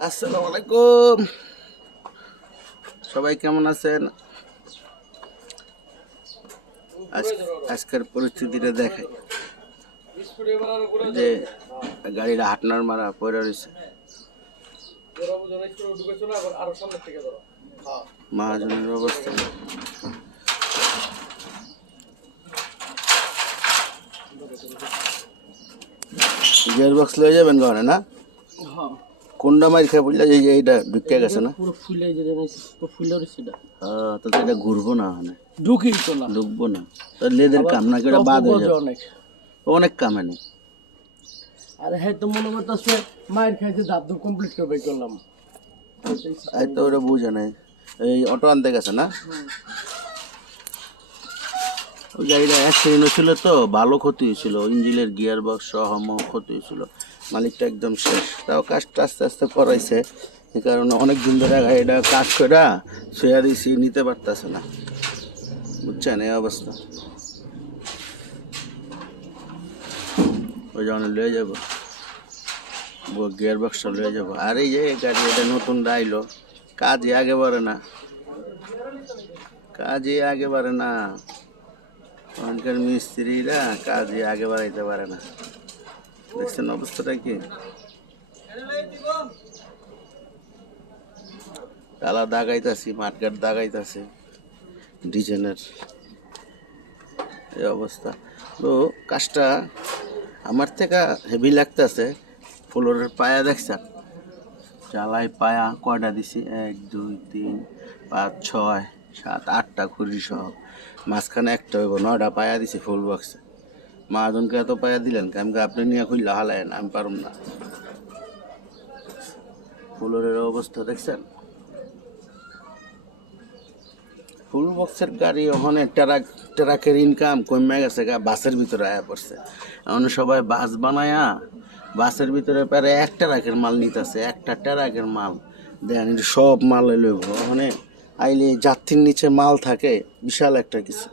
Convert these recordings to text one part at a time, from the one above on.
আসসালামু আলাইকুম সবাই কেমন আছেন? আজ- আজকের পরিস্থিতিটা দেখাই যে গাড়িটা হাটনার মারা পড়ে রয়েছে। মহাজনের অবস্থা। গিয়ার বক্স লয়ে যাবেন ঘরে, না? কোনটা বললে যে ঢুকে গেছে না? পুরো ফুলে যে পুরো ফুলে রয়েছে এটা আহ, তো এটা ঘুরবো না মানে? ঢুকি তো না। ডুববো না। লেদের কাম না কেটা বাদ হয়ে যাবে। অনেক। অনেক কামে নেই। আরে হ্যাঁ তো মনে করতেছে মায়ের খাইছে কমপ্লিট করবে করলাম। এই তো ওরা বুঝে নাই। এই অটো আনতে গেছে না? ওই গাড়িটা অ্যাক্সিডেন্ট হয়েছিল তো ভালো ক্ষতি হয়েছিল। ইঞ্জিনের গিয়ার বক্স সহ ক্ষতি হয়েছিল। মালিকটা একদম শেষ। তাও কাজটা আস্তে আস্তে করাইছে। এই কারণে অনেক দিন ধরে এটা কাজ করে সোয়া দিছি নিতে পারতেছে না। বুঝছেন, এই অবস্থা। ওই জন্য লয়ে যাব। গিয়ার বক্সটা লয়ে যাব। আর এই যে গাড়ি, এটা নতুন আইলো কাজে আগে বাড়ে না। কাজে আগে বাড়ে না। ওখানকার মিস্ত্রিরা কাজে আগে বাড়াইতে পারে না। দেখছেন অবস্থাটা কি? তালা দাগাইতাছি মাঠঘাট দাগাইতাছি ডিজাইনের এই অবস্থা। তো কাজটা আমার থেকে হেভি লাগতেছে, ফ্লোরের পায়া দেখছেন? চালাই পায়া কয়টা দিছি? এক, দুই, তিন, পাঁচ, ছয়, সাত, আটটা খুরি সহ মাঝখানে একটা হইব, নয়টা পায়া দিছি ফুল বক্সে মহাজনকে এত পায়া দিলেন আমি কই, আপনি নিয়ে খুললে হালায়েন আমি পারুম না। ফ্লোরের অবস্থা দেখছেন? ফুল বক্সের গাড়ি ওখানে ট্রাক ট্রাকের ইনকাম কমে গেছে গা বাসের ভিতরে আয়া পড়ছে। এখন সবাই বাস বানায়া বাসের ভিতরে প্রায় এক ট্রাকের মাল নিতেছে একটা ট্রাকের মাল। দেখেন সব মাল লইব। মানে আইলে যাত্রীর নিচে মাল থাকে বিশাল একটা কিছু।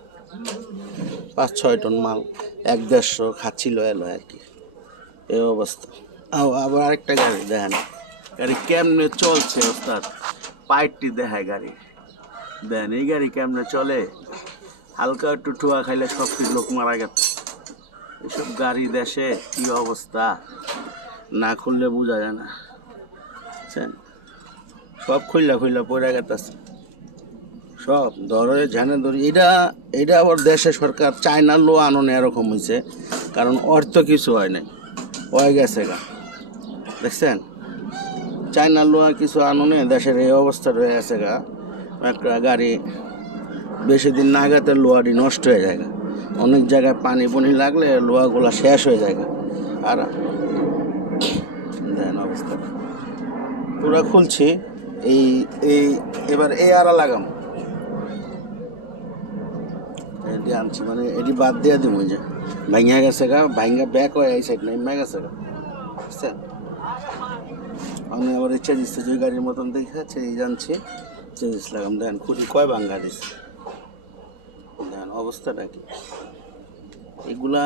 পাঁচ ছয় টন মাল। এক দেড়শো খাচ্ছিল এলো আর কি। এই অবস্থা। আবার আরেকটা গাড়ি দেখেন। গাড়ি কেমনে চলছে ওস্তাদ? পাইটটি দেখায় গাড়ি। দেন এই গাড়ি কেমনে চলে? হালকা একটু টুয়া খাইলে সব কিছু লোক মারা গেছে। এসব গাড়ি দেশে কি অবস্থা? না খুললে বোঝা যায় না। বুঝছেন সব খুললা খুললা পড়ে গেছে। সব ধরে ঝানে ধরি। এটা এটা আবার দেশে সরকার চায়নার লো আননে এরকম হয়েছে কারণ অর্থ কিছু হয় নাই, হয়ে গেছে গা। দেখছেন? চায়নার লোয়া কিছু আননে, দেশের এই অবস্থা রয়ে গেছে গা। একটা গাড়ি বেশি দিন না গেতে লোয়াটি নষ্ট হয়ে যায়। অনেক জায়গায় পানি পুনি লাগলে লোহাগুলো শেষ হয়ে যায়। আর দেন অবস্থা। পুরা খুলছি, এই এই, এবার এই আড়া লাগাম। এটি আনছি মানে এটি বাদ দিয়ে দিব যে। ভাঙ্গা গেছে গা ভাঙ্গা ব্যাক হয়ে এই সাইড নেমে গেছে গা। বুঝছেন আমি আবার ইচ্ছা দিচ্ছে যে গাড়ির মতন দেখে চেয়ে জানছি চেঞ্জ লাগাম দেন, খুঁটি কয় ভাঙ্গা দিচ্ছে দেন, অবস্থাটা কি? এগুলা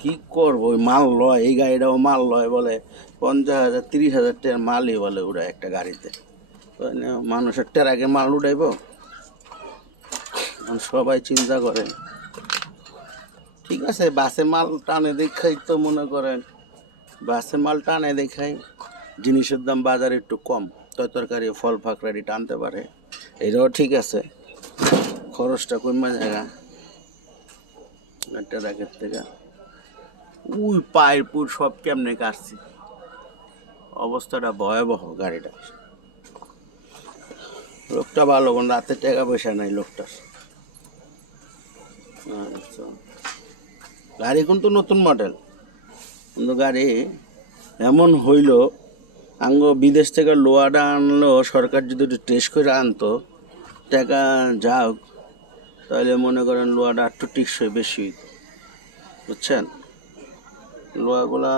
কি করব? মাল লয়, এই গাড়িটাও মাল লয় বলে, পঞ্চাশ হাজার, তিরিশ হাজার টাকার মালই বলে উড়ায় একটা গাড়িতে। মানুষের টেরাকে মাল উঠাইব? সবাই চিন্তা করে ঠিক আছে, বাসে মাল টানে দেখাই তো মনে করেন। বাসে মাল টানে দেখাই, জিনিসের দাম বাজারে একটু কম তরকারি ফল ফাকড়ারি টানতে পারে। এটাও ঠিক আছে, খরচটা কমে জায়গা একটা রাখের থেকে। উই পায়ের পুর সব কেমনে কাটছি? অবস্থাটা ভয়াবহ গাড়িটা লোকটা ভালো রাতে টাকা পয়সা নাই লোকটার। গাড়ি কিন্তু নতুন মডেল কিন্তু গাড়ি এমন হইল, আঙ্গ বিদেশ থেকে লোয়াটা আনলো, সরকার যদি একটু টেস্ট করে আনতো, টাকা যাক, তাহলে মনে করেন লোয়াটা একটু টিকসই বেশি। বুঝছেন? লোয়াগুলা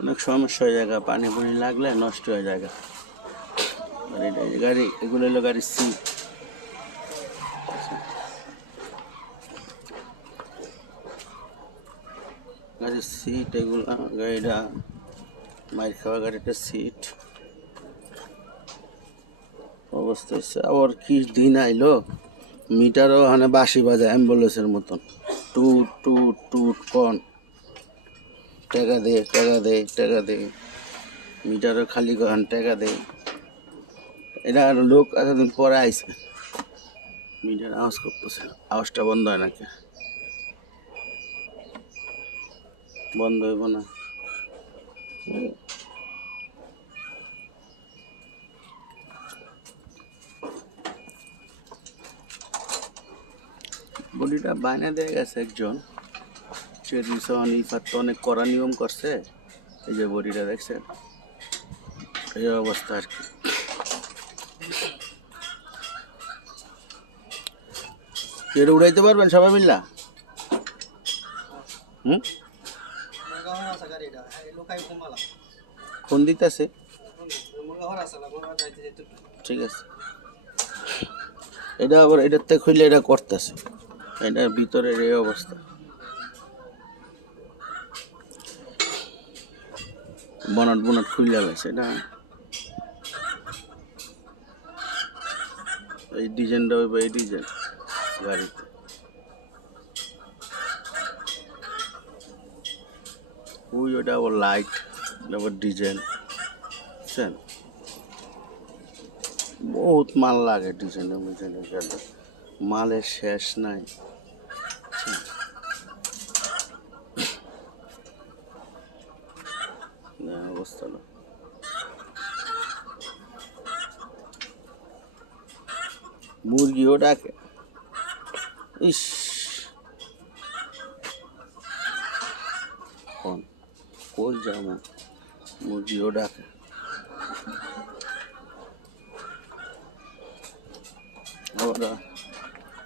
অনেক সমস্যা হয়ে যায় পানি পানি লাগলে নষ্ট হয়ে যায় এই গাড়ি, এগুলো হলো গাড়ির সিট সিট এগুলা গাড়িটা মাইর খাওয়া গাড়িটা সিট অবস্থা হচ্ছে আবার কি দিন আইলো? মিটারও ওখানে বাসি বাজে অ্যাম্বুলেন্সের মতন। টুট টুট টুট, কন। টাকা দে টাকা দে টাকা দে। মিটারও খালি কন টাকা দে। এটা আর লোক এতদিন পরে আইছে। মিটার আওয়াজ করতেছে আওয়াজটা বন্ধ হয় নাকি? বন্ধ হইব না। বডিটা বাইনা দিয়ে গেছে একজন। চেরিসন ইফাত তো অনেক কড়া নিয়ম করছে। এই যে বডিটা দেখছেন? এই অবস্থা আর কি। এটা উড়াইতে পারবেন সবাই মিল্লা হুম? ফোন দিতেছে। ঠিক আছে। এটা আবার এটার থেকে খুললে এটা করতেছে। এটার ভিতরের এই অবস্থা। বনাট বনাট খুললে গেছে, এটা। এই ডিজাইনটা হইব এই ডিজাইন গাড়িতে। ওই ওটা আবার লাইট আবার ডিজাইন। বুঝছেন? বহুত মাল লাগে ডিজাইনে ডিজাইনে গেলে। মালের শেষ নাই? অবস্থা মুরগিও ডাকে। ইস। কোন? কই যাব মুরগিও ডাকে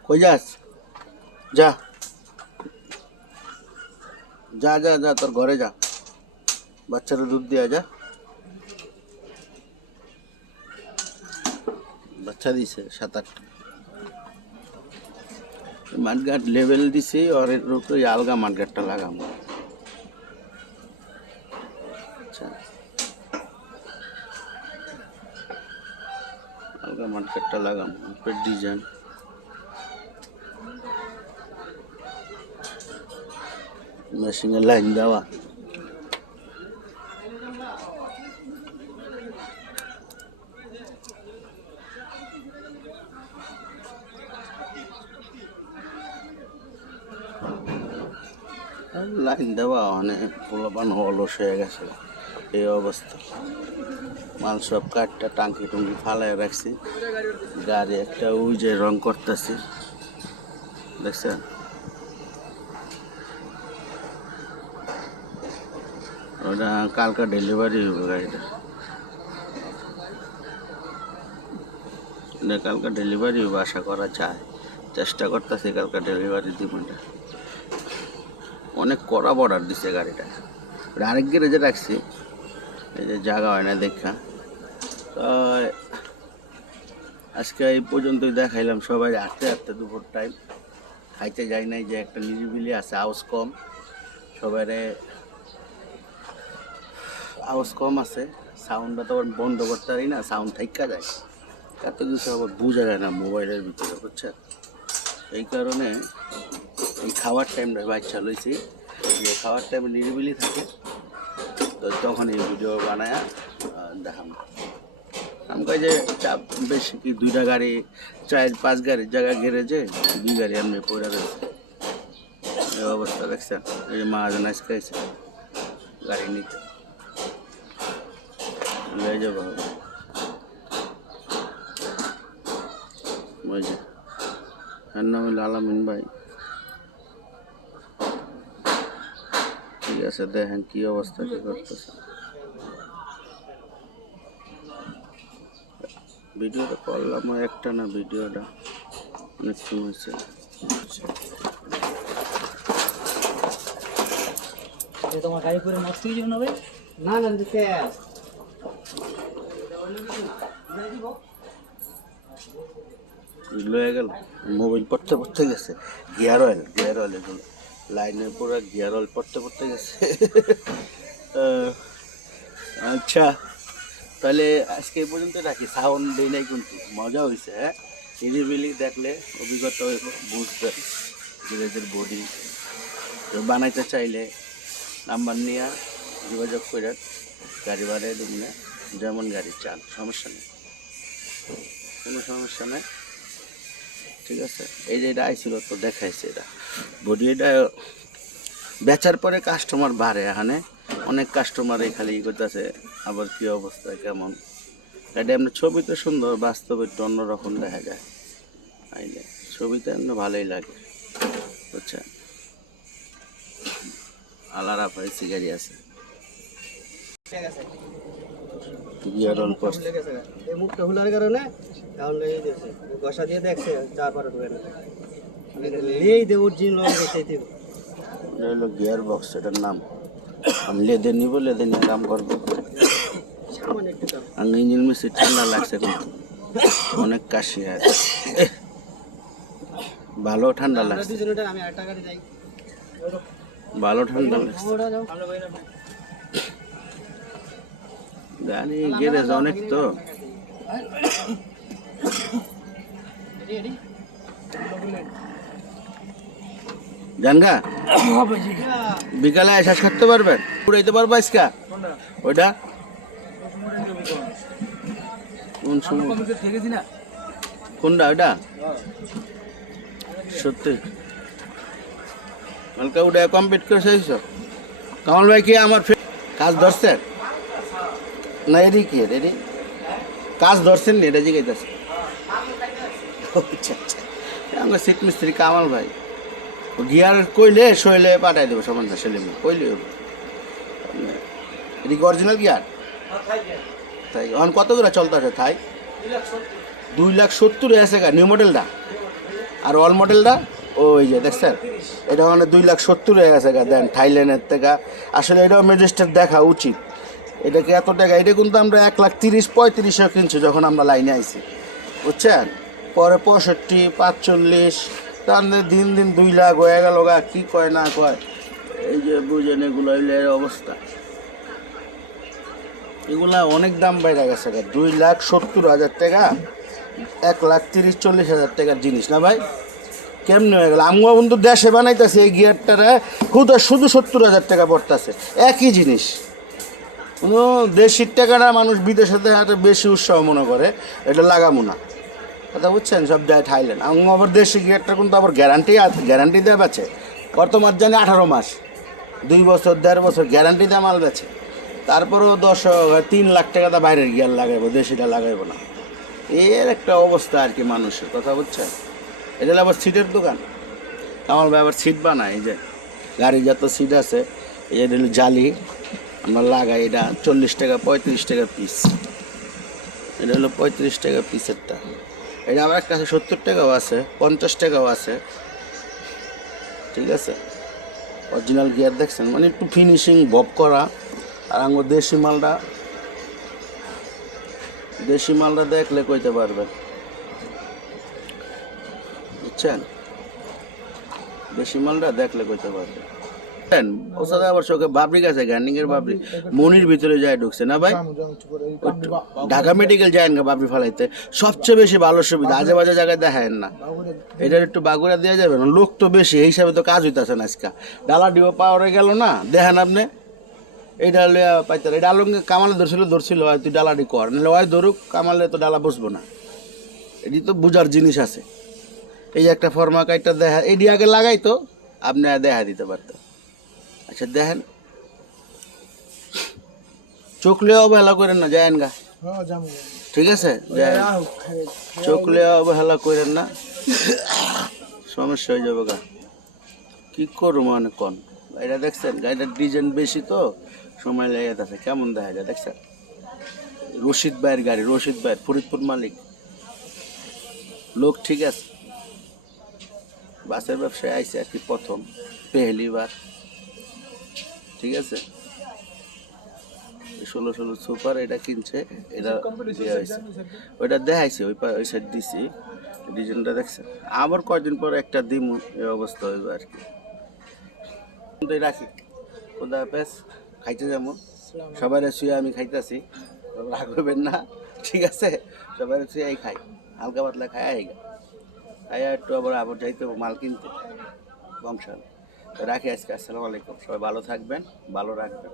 কই যাস? যা। যা যা যা, তোর ঘরে যা। বাচ্চারা দুধ দিয়া যা। বাচ্চা দিছে, সাত আটটা মাঠঘাট লেভেল দিছি আর আলগা মাঠঘাটটা লাগাবো। আলগা মাঠঘাটটা লাগাবো উপরে ডিজাইন মেশিনের লাইন দেওয়া। লাইন দেওয়া অনেক পোলাপান অলস হয়ে গেছে। এই অবস্থা। মাল সব কাঠটা টাঙ্কি টুঙ্কি ফালাই রাখছি। গাড়ি একটা ওই যে রং করতেছি। দেখছেন? ওটা কালকা ডেলিভারি হবে গাড়িটা। এটা কালকা ডেলিভারি হবে, আশা করা যায়। চেষ্টা করতেছি কালকা ডেলিভারি দিব অনেক কড়া বর্ডার দিছে গাড়িটা। আরেক গ্যারেজে রাখছি। এই যে জায়গা হয় না দেখা। আজকে এই পর্যন্তই দেখাইলাম সবাই হাঁটতে হাঁটতে দুপুর টাইম খাইতে যাই নাই যে একটা নিরিবিলি আছে, আওয়াজ কম। সবাই আওয়াজ কম আছে সাউন্ডটা তো আবার বন্ধ করতে পারি না সাউন্ড থাইকা যায়। এত কিছু আবার বোঝা যায় না মোবাইলের ভিতরে, বুঝছেন? এই কারণে এই খাওয়ার টাইমটা বাচ্চা লইছি যে খাওয়ার টাইমে নিরিবিলি থাকে, তো তখন এই ভিডিও বানায় দেখাম। আমাকে যে চাপ বেশি কি দুইটা গাড়ি, চার, পাঁচ গাড়ির জায়গায় ঘেরে দুই গাড়ি এমনি পড়ে রয়েছে এই অবস্থা দেখছেন? এই মাহাজন আজকে গাড়ি নিতে। লয়ে যাব যে এর নাম হলো আলামিন ভাই। ঠিক আছে, দেখেন কি অবস্থা, কি করতেছে। ভিডিওটা করলাম ওই একটা না ভিডিওটা অনেক হয়েছে তোমার গাড়ি করে নষ্ট হয়ে যাবে না ভাই না না দিতে লয়ে গেল। মোবাইল পড়তে পড়তে গেছে। গিয়ার অয়েল গিয়ার অয়েল এগুলো লাইনের পুরো গিয়ার অয়েল পড়তে পড়তে গেছে। আচ্ছা। তাহলে আজকে পর্যন্ত রাখি। সাউন্ড দিই নাই কিন্তু, মজা হয়েছে হ্যাঁ? নিরিবিলি দেখলে অভিজ্ঞতা বুঝবে গ্যারেজের বডি বানাইতে চাইলে নাম্বার নিয়ে যোগাযোগ করে গাড়ি বাড়াই দিলে যেমন গাড়ি চান, সমস্যা নেই। কোনো সমস্যা নেই। ঠিক আছে? এই যে এটা আইছিল তো দেখাইছে এটা। বডি এটা বেচার পরে কাস্টমার বাড়ে, এখানে। অনেক কাস্টমার খালি ই করতেছে আবার কি অবস্থা কেমন? এটা এমনি ছবিতে সুন্দর বাস্তবে একটু অন্যরকম দেখা যায়। আইলে ছবিতে এমনি ভালোই লাগে বুঝছেন? আলারা ভাই সিগারি আছে। গিয়ার এই মুখটা খোলার কারণে এখন এই দিয়েছে গসা দিয়ে দেখছে চার পারে ঢুকে না। এই দে অরিজিনাল গেছে এই এটা হলো গিয়ার বক্স এটার নাম। আমি লেদে নিব, লেদে নিয়ে কাম করব। আর ইঞ্জিন মেশিন ঠান্ডা লাগছে অনেক কাশি আছে। ভালো ঠান্ডা লাগছে। ভালো ঠান্ডা লাগছে। গাড়ি গ্যারেজ অনেক তো। রেডি জানগা? বিকালে শেষ করতে পারবেন? পুরাইতে পারব আজকা? ওইটা কোন সময়? কোনটা ওইটা সত্যি। কালকে ওটা কমপ্লিট করে শেষ কামাল ভাই কি আমার কাজ ধরছেন না এরি কি এরি কাজ ধরছেন নি এটা জিগাইতেছে আচ্ছা। আচ্ছা আমার সিট মিস্ত্রি কামাল ভাই। গিয়ার কইলে শৈলে পাঠাই দেবো সমান সেলিম কইলে এটি অরিজিনাল গিয়ার তাই এখন কত করে চলতেছে তাই দুই লাখ সত্তর আছে গা নিউ মডেলটা আর অল মডেলটা ওই যে দেখছেন? এটা মানে দুই লাখ সত্তর হয়ে গেছে গা দেন থাইল্যান্ডের থেকে। আসলে এটাও ম্যাজিস্ট্রেট দেখা উচিত। এটাকে এত টাকা? এটা কিন্তু আমরা এক লাখ তিরিশ পঁয়ত্রিশে কিনছি যখন আমরা লাইনে আইছি। বুঝছেন? পরে পঁয়ষট্টি পাঁচচল্লিশ তার দিন দিন দুই লাখ হয়ে গেল গা, কী কয় না কয়? এই যে বুঝেন এগুলো এর অবস্থা। এগুলা অনেক দাম বাইরে গেছে গা, দুই লাখ সত্তর হাজার টাকা, এক লাখ তিরিশ চল্লিশ হাজার টাকার জিনিস, না ভাই? কেমনি হয়ে গেল? আমগো বন্ধু দেশে বানাইতেছে এই গিয়ারটারে শুধু শুধু সত্তর হাজার টাকা পড়তেছে, একই জিনিস। কোনো দেশির টাকাটা মানুষ বিদেশে হাতে বেশি উৎসাহ মনে করে, এটা লাগামো না। কথা বুঝছেন? সব যায় থাইল্যান্ড। আমার দেশি গিয়ারটা কিন্তু আবার গ্যারান্টি আছে গ্যারান্টি দেওয়া কত মাস জানি আঠারো মাস। দুই বছর, দেড় বছর গ্যারান্টি দেওয়া মাল বেছে তারপরেও দশ, তিন লাখ টাকা দা বাইরের গিয়ার লাগাইবো, দেশিটা লাগাইবো না। এর একটা অবস্থা আর কি মানুষের, কথা বুঝছেন? এটা আবার সিটের দোকান। আমার ভাই আবার সিট বানায়, এই যে গাড়ি যত সিট আছে এই যে জালি। আমরা লাগাই এটা চল্লিশ টাকা, পঁয়ত্রিশ টাকা পিস এটা হলো পঁয়ত্রিশ টাকা পিসেরটা এটা আমার কাছে সত্তর টাকাও আছে, পঞ্চাশ টাকাও আছে। ঠিক আছে? অরিজিনাল গিয়ার দেখছেন? মানে একটু ফিনিশিং বব করা। আর আমার দেশি মালটা দেশি মালটা দেখলে কইতে পারবেন। বুঝছেন? দেশি মালটা দেখলে কইতে পারবেন। সাথে আবার চোখে বাবরি গেছে গার্নিং এর বাবরি। মনির ভিতরে যায় ঢুকছে, না ভাই? ঢাকা মেডিকেল যায় না বাবরি ফালাইতে। সবচেয়ে বেশি ভালো সুবিধা আজে বাজে জায়গায় দেখায় না। এটার একটু বাগুড়া দেওয়া যাবে না? লোক তো বেশি, এই হিসাবে তো কাজ হইতেছে না আজকে। ডালা ডিও পাওয়ারে গেল না? দেখেন আপনি। এইটা লইয়া পাইতার। এটা আলঙ্গে কামালে ধরছিল ধরছিল, হয় তুই ডালাডি কর। নাহলে ওই ধরুক, কামালে তো ডালা বসবো না। এটি তো বুঝার জিনিস আছে। এই একটা ফর্মা কাইটটা দেখা, এটি আগে লাগাই তো আপনি দেখা দিতে পারতেন। আচ্ছা দেখেন। চোখলে অবহেলা করেন না যায়েন গা। ঠিক আছে? যায়েন। চোখলে অবহেলা করেন না। সমস্যা হয়ে যাবে গা। কি করব মানে কন? এটা দেখছেন গাড়িটার ডিজাইন বেশি তো সময় লেগে আছে কেমন দেখা যায় দেখছেন? রশিদ ভাইয়ের গাড়ি রশিদ ভাইয়ের ফরিদপুর মালিক। লোক ঠিক আছে। বাসের ব্যবসায় আইসে আর কি প্রথম পেহলি বার। ঠিক আছে? ষোলো ষোলো সুপার এটা কিনছে এটা দেওয়া হয়েছে। ওইটা দেখাইছে ওই ওই সাইড দিছি। ডিজাইনটা দেখছে আবার কয়দিন পর একটা দিম এই অবস্থা হইবে আর কি। রাখি। খোদা হাফেজ খাইতে যাব সবাই শুয়ে আমি খাইতেছি। রাগ হবেন না ঠিক আছে? সবাই শুয়ে খাই। হালকা পাতলা খাই আই খাইয়া একটু আবার আবার যাইতে মাল কিনতে। বংশাল। রাখি আজকে আসসালামু আলাইকুম। সবাই ভালো থাকবেন ভালো রাখবেন।